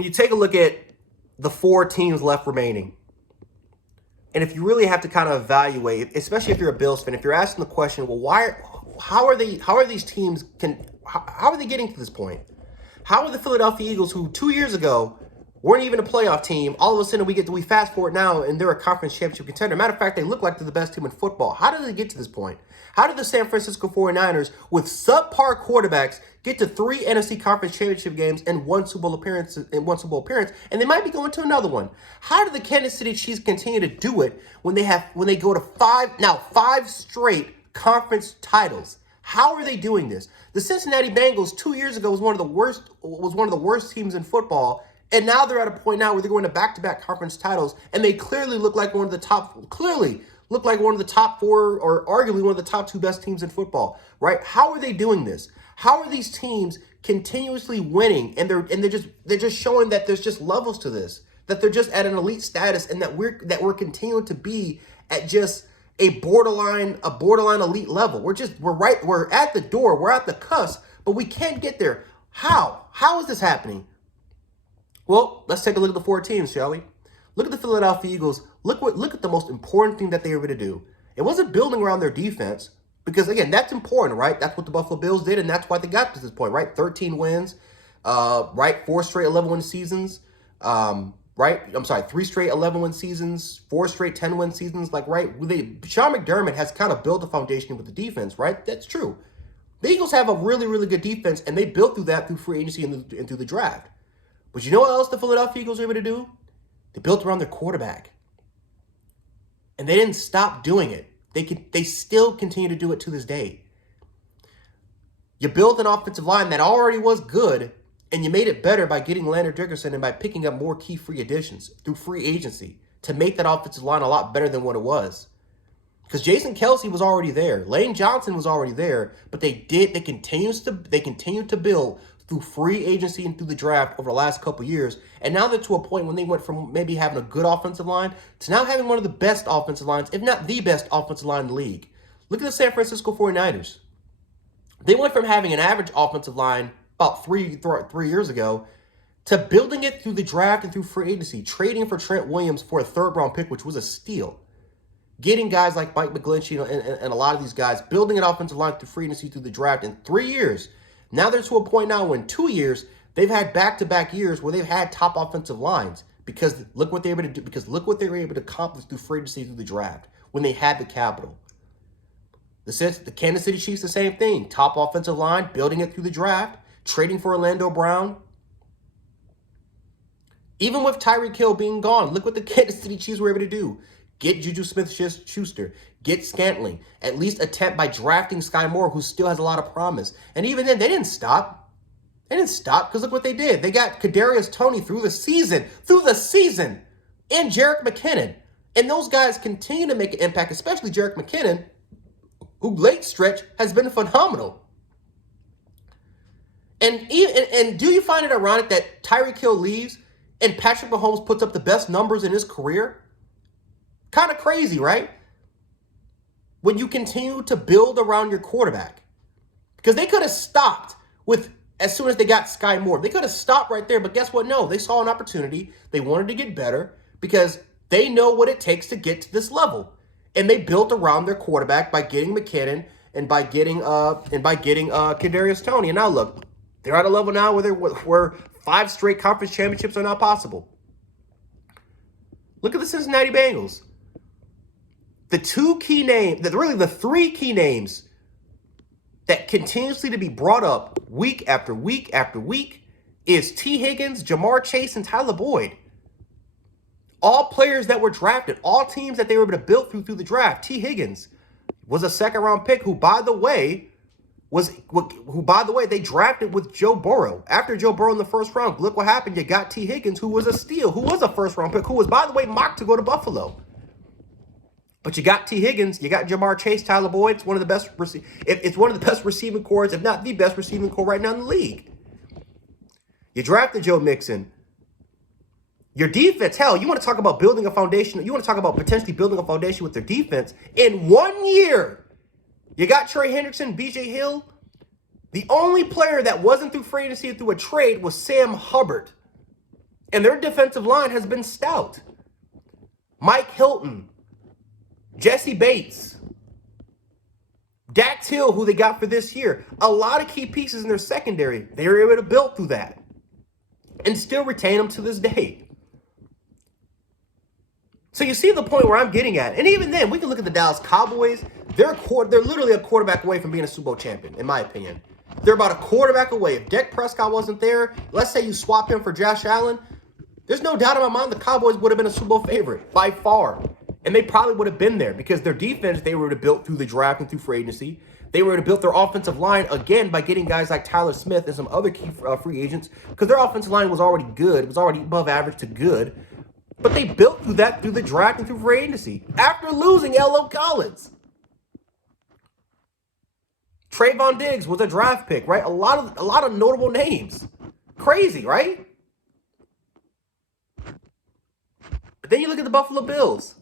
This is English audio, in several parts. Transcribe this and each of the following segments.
when you take a look at the 4 teams left remaining, and if you really have to kind of evaluate, especially if you're a Bills fan, if you're asking the question, well, how are these teams, how are they getting to this point? How are the Philadelphia Eagles, who 2 years ago weren't even a playoff team, all of a sudden we fast forward now and they're a conference championship contender? Matter of fact, they look like they're the best team in football. How did they get to this point? How did the San Francisco 49ers, with subpar quarterbacks, get to 3 NFC conference championship games and one Super Bowl appearance, and they might be going to another one? How did the Kansas City Chiefs continue to do it when they go to 5 straight conference titles? How are they doing this? The Cincinnati Bengals 2 years ago was one of the worst teams in football, and now they're at a point now where they're going to back-to-back conference titles, and they clearly look like one of the top 4, or arguably one of the top 2 best teams in football, right? How are they doing this? How are these teams continuously winning, and they're just showing that there's just levels to this, that they're just at an elite status, and that we're continuing to be at just a borderline elite level. We're at the door, we're at the cusp, but we can't get there. How is this happening? Well, let's take a look at the 4 teams, shall we? Look at the Philadelphia Eagles. Look at the most important thing that they were able to do. It wasn't building around their defense, because again, that's important, right? That's what the Buffalo Bills did, and that's why they got to this point, right? 13 wins, right? 4 straight 11-win seasons, right? I'm sorry, 3 straight 11-win seasons, 4 straight 10-win seasons, right? Sean McDermott has kind of built a foundation with the defense, right? That's true. The Eagles have a really, really good defense, and they built through free agency and through the draft. But you know what else the Philadelphia Eagles were able to do? They built around their quarterback. And they didn't stop doing it. They still continue to do it to this day. You built an offensive line that already was good, and you made it better by getting Landon Dickerson and by picking up more key free additions through free agency to make that offensive line a lot better than what it was. Because Jason Kelce was already there. Lane Johnson was already there, but they continued to build through free agency and through the draft over the last couple years. And now they're to a point when they went from maybe having a good offensive line to now having one of the best offensive lines, if not the best offensive line in the league. Look at the San Francisco 49ers. They went from having an average offensive line about three years ago to building it through the draft and through free agency, trading for Trent Williams for a 3rd-round pick, which was a steal. Getting guys like Mike McGlinchey and a lot of these guys, building an offensive line through free agency through the draft in 3 years. Now they're to a point now where in 2 years, they've had back-to-back years where they've had top offensive lines, because look what they were able to do, because look what they were able to accomplish through free agency through the draft when they had the capital. The Kansas City Chiefs, the same thing. Top offensive line, building it through the draft, trading for Orlando Brown. Even with Tyreek Hill being gone, look what the Kansas City Chiefs were able to do. Get Juju Smith-Schuster. Get Scantling. At least attempt by drafting Sky Moore, who still has a lot of promise. And even then, they didn't stop. They didn't stop, because look what they did. They got Kadarius Toney through the season, and Jerick McKinnon. And those guys continue to make an impact, especially Jerick McKinnon, who late stretch has been phenomenal. And do you find it ironic that Tyreek Hill leaves and Patrick Mahomes puts up the best numbers in his career? Kind of crazy, right? When you continue to build around your quarterback. Because they could have stopped as soon as they got Sky Moore. They could have stopped right there, but guess what? No, they saw an opportunity. They wanted to get better because they know what it takes to get to this level. And they built around their quarterback by getting McKinnon and by getting Kadarius Toney. And now look, they're at a level now where 5 straight conference championships are not possible. Look at the Cincinnati Bengals. The 3 key names that continuously to be brought up week after week after week is T. Higgins, Jamar Chase, and Tyler Boyd. All players that were drafted, all teams that they were able to build through the draft. T. Higgins was a 2nd-round pick who, by the way, they drafted with Joe Burrow. After Joe Burrow in the 1st round, look what happened. You got T. Higgins, who was a steal, who was a 1st-round pick, who was, by the way, mocked to go to Buffalo. But you got T. Higgins, you got Jamar Chase, Tyler Boyd. It's one of the best. It's one of the best receiving corps, if not the best receiving corps right now in the league. You drafted Joe Mixon. Your defense, hell, you want to talk about building a foundation. You want to talk about potentially building a foundation with their defense. In 1 year, you got Trey Hendrickson, B.J. Hill. The only player that wasn't through free agency through a trade was Sam Hubbard. And their defensive line has been stout. Mike Hilton, Jesse Bates, Dax Hill, who they got for this year. A lot of key pieces in their secondary. They were able to build through that and still retain them to this day. So you see the point where I'm getting at. And even then, we can look at the Dallas Cowboys. They're literally a quarterback away from being a Super Bowl champion, in my opinion. They're about a quarterback away. If Dak Prescott wasn't there, let's say you swap him for Josh Allen, there's no doubt in my mind the Cowboys would have been a Super Bowl favorite by far. And they probably would have been there because their defense, they were built through the draft and through free agency. They were to build their offensive line, again, by getting guys like Tyler Smith and some other key free agents because their offensive line was already good. It was already above average to good. But they built through that through the draft and through free agency after losing L.O. Collins. Trayvon Diggs was a draft pick, right? A lot of notable names. Crazy, right? But then you look at the Buffalo Bills.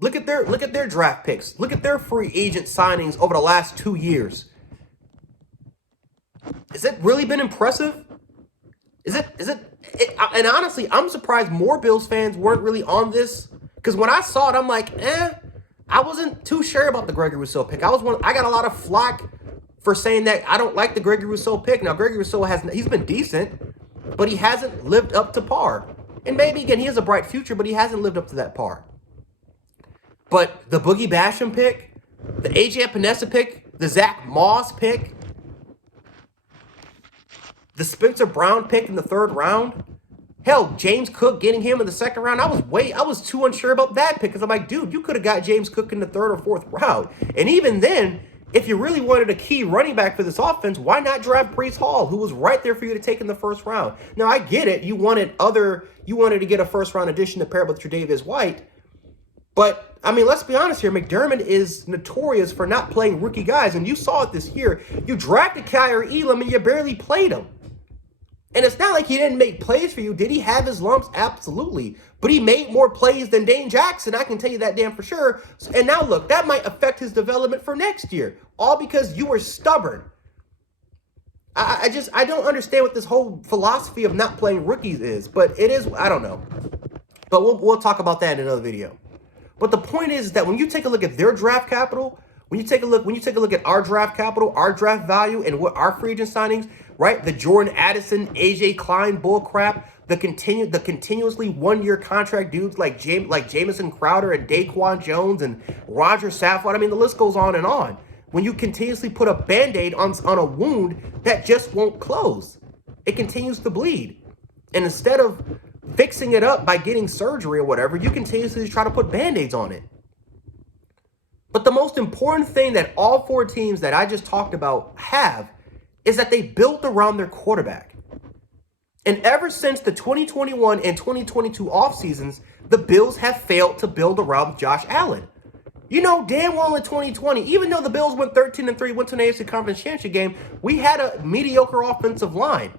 Look at their draft picks. Look at their free agent signings over the last 2 years. Has it really been impressive? And honestly, I'm surprised more Bills fans weren't really on this. Because when I saw it, I'm like, I wasn't too sure about the Gregory Rousseau pick. I got a lot of flack for saying that I don't like the Gregory Rousseau pick. Now, Gregory Rousseau he's been decent, but he hasn't lived up to par. And maybe, again, he has a bright future, but he hasn't lived up to that par. But the Boogie Basham pick, the AJ Epinesa pick, the Zach Moss pick, the Spencer Brown pick in the 3rd round, hell, James Cook getting him in the 2nd round, I was too unsure about that pick because I'm like, dude, you could have got James Cook in the 3rd or 4th round. And even then, if you really wanted a key running back for this offense, why not draft Breece Hall, who was right there for you to take in the 1st round? Now, I get it. You wanted to get a 1st round addition to pair up with Tre'Davious White. But, I mean, let's be honest here. McDermott is notorious for not playing rookie guys. And you saw it this year. You drafted Kyer Elam and you barely played him. And it's not like he didn't make plays for you. Did he have his lumps? Absolutely. But he made more plays than Dane Jackson. I can tell you that damn for sure. And now, look, that might affect his development for next year. All because you were stubborn. I don't understand what this whole philosophy of not playing rookies is. But it is, I don't know. But we'll talk about that in another video. But the point is that when you take a look at their draft capital, when you take a look at our draft capital, our draft value, and what our free agent signings, right? The Jordan Addison, AJ Klein bullcrap, the continuously 1-year contract dudes like Jamison Crowder and Daquan Jones and Roger Saffold. I mean, the list goes on and on. When you continuously put a Band-Aid on a wound that just won't close, it continues to bleed. And instead of fixing it up by getting surgery or whatever, you continuously try to put Band-Aids on it. But the most important thing that all 4 teams that I just talked about have is that they built around their quarterback. And ever since the 2021 and 2022 off seasons, the Bills have failed to build around Josh Allen. You know damn well in 2020, even though the Bills went 13-3, went to an AFC Conference Championship game, we had a mediocre offensive line.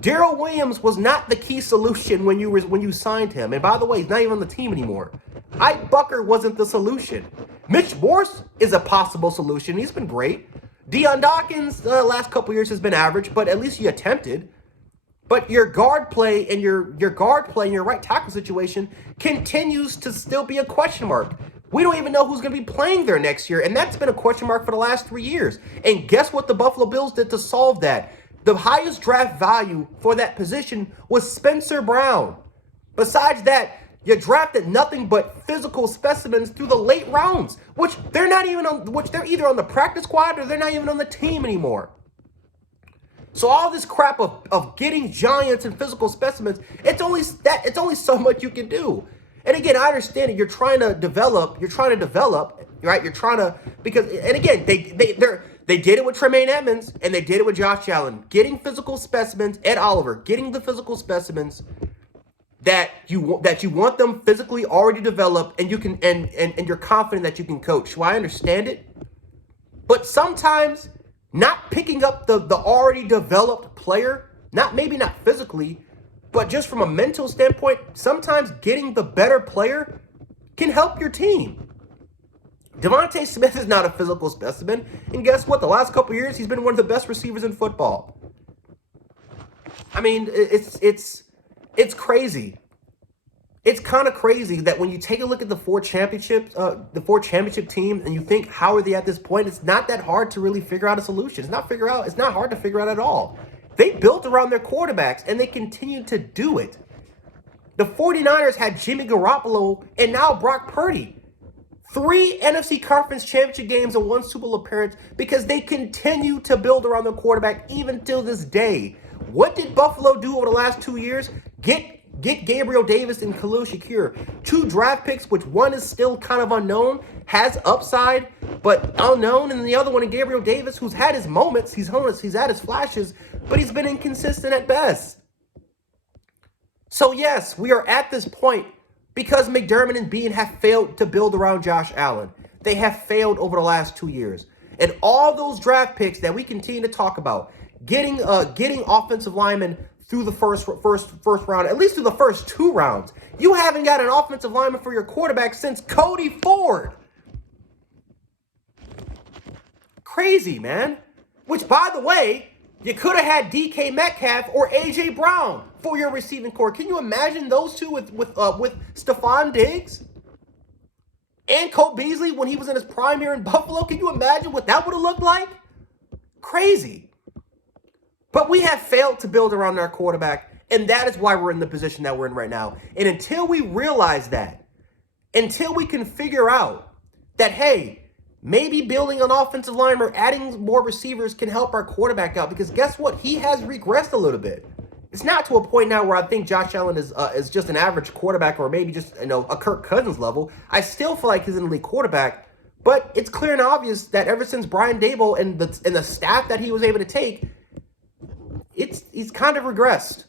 Darrell Williams was not the key solution when you signed him. And by the way, he's not even on the team anymore. Ike Bucker wasn't the solution. Mitch Morse is a possible solution. He's been great. Deion Dawkins, the last couple years has been average, but at least he attempted. But your guard play and your right tackle situation continues to still be a question mark. We don't even know who's going to be playing there next year, and that's been a question mark for the last 3 years. And guess what the Buffalo Bills did to solve that? The highest draft value for that position was Spencer Brown. Besides that, you drafted nothing but physical specimens through the late rounds, which they're either on the practice squad or they're not even on the team anymore. So all this crap of getting giants and physical specimens, it's only so much you can do. And again, I understand it. You're trying to develop, right? And again, they did it with Tremaine Edmonds and they did it with Josh Allen. Getting physical specimens, Ed Oliver, getting the physical specimens that you want them physically already developed and you can and you're confident that you can coach. So I understand it. But sometimes not picking up the already developed player, maybe not physically, but just from a mental standpoint, sometimes getting the better player can help your team. Devontae Smith is not a physical specimen. And guess what? The last couple years, he's been one of the best receivers in football. I mean, it's It's crazy. It's kind of crazy that when you take a look at the four championship teams, and you think, how are they at this point? It's not that hard to really figure out a solution. It's not hard to figure out at all. They built around their quarterbacks, and they continue to do it. The 49ers had Jimmy Garoppolo and now Brock Purdy. 3 NFC Conference Championship games and 1 Super Bowl appearance because they continue to build around their quarterback even till this day. What did Buffalo do over the last 2 years? Get Gabriel Davis and Khalil Shakir. 2 draft picks, which one is still kind of unknown, has upside, but unknown. And the other one, Gabriel Davis, who's had his moments, he's had his flashes, but he's been inconsistent at best. So yes, we are at this point because McDermott and Beane have failed to build around Josh Allen. They have failed over the last 2 years. And all those draft picks that we continue to talk about, getting offensive linemen through the first round, at least through the first 2 rounds. You haven't got an offensive lineman for your quarterback since Cody Ford. Crazy, man. Which, by the way, you could have had DK Metcalf or A.J. Brown for your receiving core. Can you imagine those two with Stephon Diggs and Cole Beasley when he was in his prime here in Buffalo? Can you imagine what that would have looked like? Crazy. But we have failed to build around our quarterback, and that is why we're in the position that we're in right now. And until we realize that, until we can figure out that, hey, maybe building an offensive line or adding more receivers can help our quarterback out, because guess what? He has regressed a little bit. It's not to a point now where I think Josh Allen is just an average quarterback or maybe just a Kirk Cousins level. I still feel like he's an elite quarterback, but it's clear and obvious that ever since Brian Daboll and the staff that he was able to take, he's kind of regressed.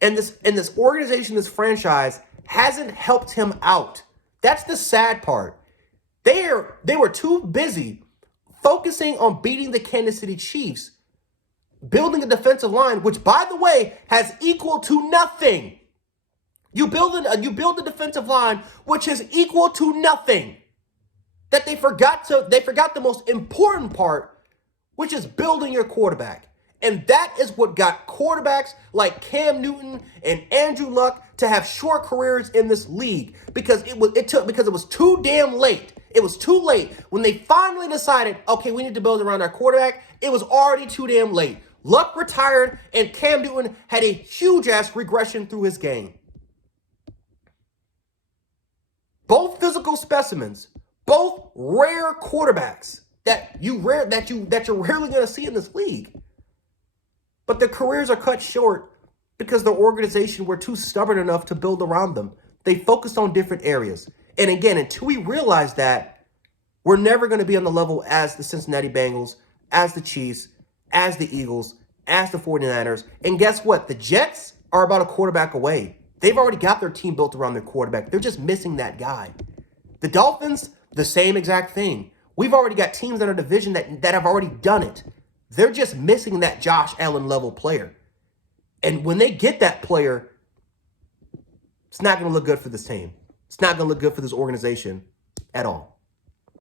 And this organization, this franchise, hasn't helped him out. That's the sad part. They were too busy focusing on beating the Kansas City Chiefs, building a defensive line, which, by the way, has equal to nothing. You build a defensive line which is equal to nothing. That they forgot the most important part, which is building your quarterback. And that is what got quarterbacks like Cam Newton and Andrew Luck to have short careers in this league, because it was too damn late. It was too late. When they finally decided, okay, we need to build around our quarterback, it was already too damn late. Luck retired, and Cam Newton had a huge-ass regression through his game. Both physical specimens, both rare quarterbacks that you're rarely going to see in this league. But their careers are cut short because the organization were too stubborn enough to build around them. They focused on different areas. And again, until we realize that, we're never going to be on the level as the Cincinnati Bengals, as the Chiefs, as the Eagles, as the 49ers. And guess what? The Jets are about a quarterback away. They've already got their team built around their quarterback. They're just missing that guy. The Dolphins, the same exact thing. We've already got teams in our division that have already done it. They're just missing that Josh Allen level player. And when they get that player, it's not going to look good for this team. It's not going to look good for this organization at all.